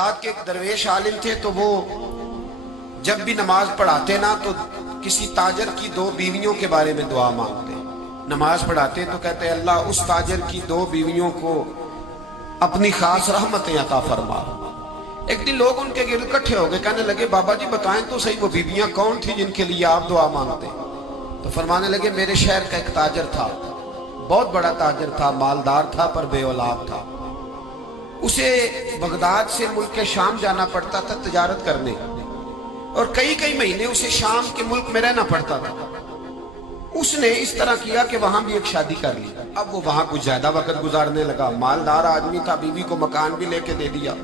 Baghdad کے ایک درویش عالم تھے، تو وہ جب بھی نماز پڑھاتے نا تو کسی تاجر کی 2 بیویوں کے بارے میں دعا مانگتے. نماز پڑھاتے تو کہتے اللہ اس تاجر کی 2 بیویوں کو اپنی خاص رحمتیں عطا فرما. ایک دن لوگ ان کے گرد اکٹھے ہو گئے، کہنے لگے بابا جی بتائیں تو صحیح وہ بیویاں کون تھی جن کے لیے آپ دعا مانگتے؟ تو فرمانے لگے میرے شہر کا ایک تاجر تھا، بہت بڑا تاجر تھا، مالدار تھا پر بے اولاد تھا. اسے بغداد سے ملک شام جانا پڑتا تھا تجارت کرنے، اور کئی مہینے اسے شام کے ملک میں رہنا پڑتا تھا. اس نے اس طرح کیا کہ وہاں بھی ایک شادی کر لی. اب وہ وہاں کچھ زیادہ وقت گزارنے لگا، مالدار آدمی تھا، بیوی کو مکان بھی لے کے دے دیا.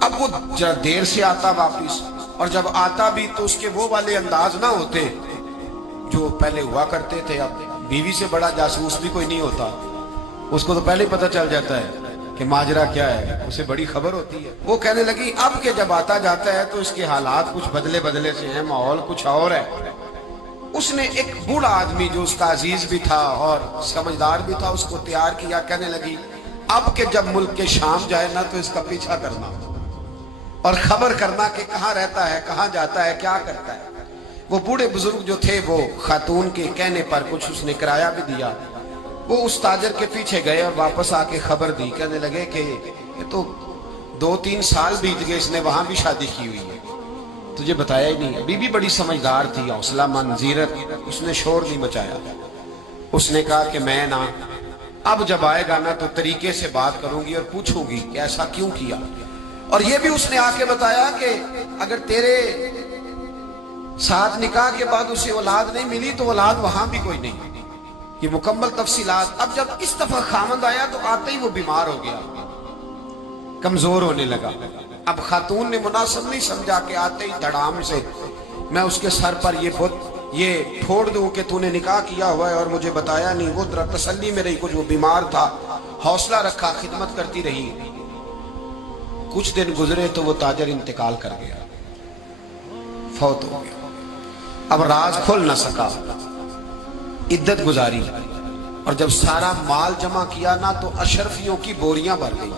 اب وہ دیر سے آتا واپس، اور جب آتا بھی تو اس کے وہ والے انداز نہ ہوتے جو پہلے ہوا کرتے تھے. اب بیوی سے بڑا جاسوس بھی کوئی نہیں ہوتا، اس کو تو پہلے ہی پتہ چل جاتا ہے کہ ماجرا کیا ہے، اسے بڑی خبر ہوتی ہے. وہ کہنے لگی اب کہ جب آتا جاتا ہے تو اس کے حالات کچھ بدلے سے ہیں، ماحول کچھ اور ہے. اس نے ایک بوڑھا آدمی جو اس کا عزیز بھی تھا اور سمجھدار بھی تھا اس کو تیار کیا. کہنے لگی اب کہ جب ملک کے شام جائے نا تو اس کا پیچھا کرنا اور خبر کرنا کہ کہاں رہتا ہے، کہاں جاتا ہے، کیا کرتا ہے. وہ بوڑھے بزرگ جو تھے وہ خاتون کے کہنے پر کچھ اس نے کرایہ بھی دیا. وہ اس تاجر کے پیچھے گئے اور واپس آ کے خبر دی. کہنے لگے کہ یہ تو 2-3 سال بیت گئے، اس نے وہاں بھی شادی کی ہوئی ہے، تجھے بتایا ہی نہیں. بی بی بڑی سمجھدار تھی، حوصلہ مند، زیرک، اس نے شور نہیں مچایا. اس نے کہا کہ میں نا اب جب آئے گا نا تو طریقے سے بات کروں گی اور پوچھوں گی کہ ایسا کیوں کیا. اور یہ بھی اس نے آ کے بتایا کہ اگر تیرے ساتھ نکاح کے بعد اسے اولاد نہیں ملی تو اولاد وہاں بھی کوئی نہیں. یہ مکمل تفصیلات. اب جب اس دفعہ خامند آیا تو آتے ہی وہ بیمار ہو گیا، کمزور ہونے لگا. اب خاتون نے مناسب نہیں سمجھا کہ آتے ہی دھڑام سے میں اس کے سر پر یہ پھوڑ دوں کہ تو نے نکاح کیا ہوا ہے اور مجھے بتایا نہیں. وہ تسلی میں رہی، کچھ وہ بیمار تھا، حوصلہ رکھا، خدمت کرتی رہی. کچھ دن گزرے تو وہ تاجر انتقال کر گیا، فوت ہو گیا. اب راز کھل نہ سکا، عدت گزاری، اور جب سارا مال جمع کیا نا تو اشرفیوں کی بوریاں بھر گئی.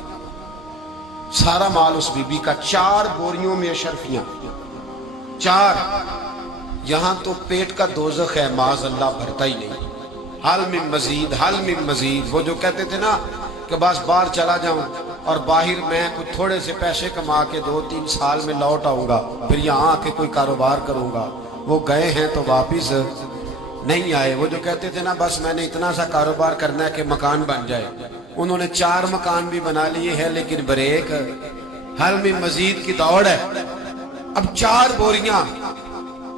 سارا مال اس بی بی کا، 4 بوریوں میں اشرفیاں، 4. یہاں تو پیٹ کا دوزخ ہے، معاذ اللہ، بھرتا ہی نہیں. حل من مزید، حل من مزید. وہ جو کہتے تھے نا کہ بس باہر چلا جاؤں اور باہر میں کچھ تھوڑے سے پیسے کما کے 2-3 سال میں لوٹ آؤں گا، پھر یہاں آ کے کوئی کاروبار کروں گا. وہ گئے ہیں تو واپس نہیں آئے. وہ جو کہتے تھے نا بس میں نے اتنا سا کاروبار کرنا ہے کہ مکان بن جائے، انہوں نے 4 مکان بھی بنا لیے ہیں لیکن بریک حل میں مزید کی دوڑ ہے. اب 4 بوریاں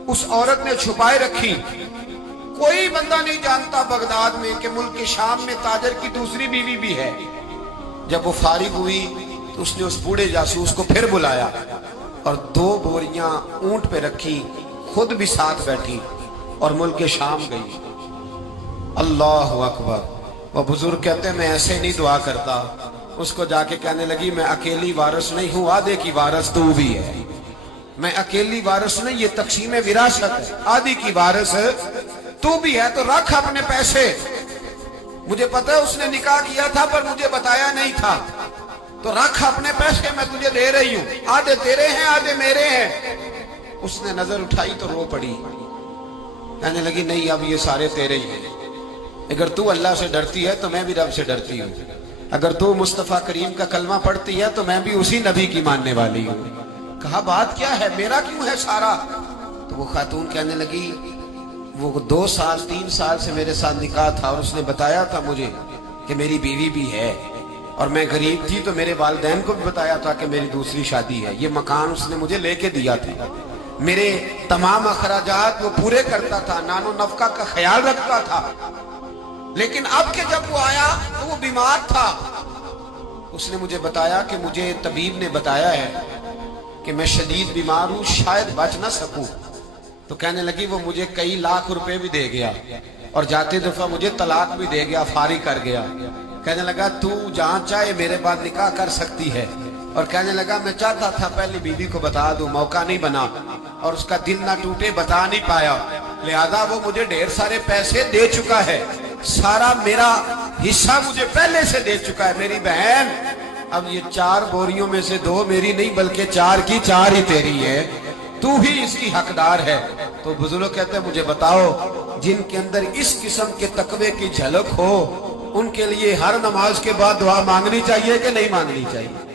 اس عورت نے چھپائے رکھی. کوئی بندہ نہیں جانتا بغداد میں کہ ملک کے شام میں تاجر کی دوسری بیوی بھی ہے. جب وہ فارغ ہوئی تو اس نے اس بوڑھے جاسوس کو پھر بلایا اور 2 بوریاں اونٹ پہ رکھی، خود بھی ساتھ بیٹھی اور ملک شام گئی. اللہ اکبر. وہ بزرگ کہتے ہیں میں ایسے نہیں دعا کرتا. اس کو جا کے کہنے لگی میں اکیلی وارث نہیں ہوں، آدھے کی وارث تو بھی ہے. میں اکیلی وارث نہیں، یہ تقسیم وراثت ہے، آدھی کی وارث تو بھی ہے. تو رکھ اپنے پیسے، مجھے پتا ہے اس نے نکاح کیا تھا پر مجھے بتایا نہیں تھا، تو رکھ اپنے پیسے، میں تجھے دے رہی ہوں، آدھے تیرے ہیں آدھے میرے ہیں. اس نے نظر اٹھائی تو رو پڑی. کہنے لگی نہیں اب یہ سارے تیرے ہی ہیں. اگر تو اللہ سے ڈرتی ہے تو میں بھی رب سے ڈرتی ہوں. اگر تو مصطفیٰ کریم کا کلمہ پڑھتی ہے تو میں بھی اسی نبی کی ماننے والی ہوں. کہا بات کیا ہے، میرا کیوں ہے سارا؟ تو وہ خاتون کہنے لگی وہ 2-3 سال سے میرے ساتھ نکاح تھا اور اس نے بتایا تھا مجھے کہ میری بیوی بھی ہے، اور میں غریب تھی تو میرے والدین کو بھی بتایا تھا کہ میری دوسری شادی ہے. یہ مکان اس نے مجھے لے کے دیا تھا، میرے تمام اخراجات وہ پورے کرتا تھا، نان و نفقہ کا خیال رکھتا تھا. لیکن اب کہ جب وہ آیا تو وہ بیمار تھا. اس نے مجھے بتایا کہ مجھے طبیب نے بتایا ہے کہ میں شدید بیمار ہوں، شاید بچ نہ سکوں. تو کہنے لگی وہ مجھے کئی لاکھ روپے بھی دے گیا اور جاتے دفعہ مجھے طلاق بھی دے گیا، فارغ کر گیا. کہنے لگا تو جہاں چاہے میرے بعد نکاح کر سکتی ہے. اور کہنے لگا میں چاہتا تھا پہلی بیوی کو بتا دوں، موقع نہیں بنا اور اس کا دل نہ ٹوٹے، بتا نہیں پایا. لہذا وہ مجھے ڈھیر سارے پیسے دے چکا ہے، سارا میرا حصہ مجھے پہلے سے دے چکا ہے. میری بہن اب یہ 4 بوریوں میں سے 2 میری نہیں بلکہ 4 کی 4 ہی تیری ہے، تو ہی اس کی حقدار ہے۔ تو بزرگ کہتے ہیں مجھے بتاؤ جن کے اندر اس قسم کے تقوی کی جھلک ہو ان کے لیے ہر نماز کے بعد دعا مانگنی چاہیے کہ نہیں مانگنی چاہیے؟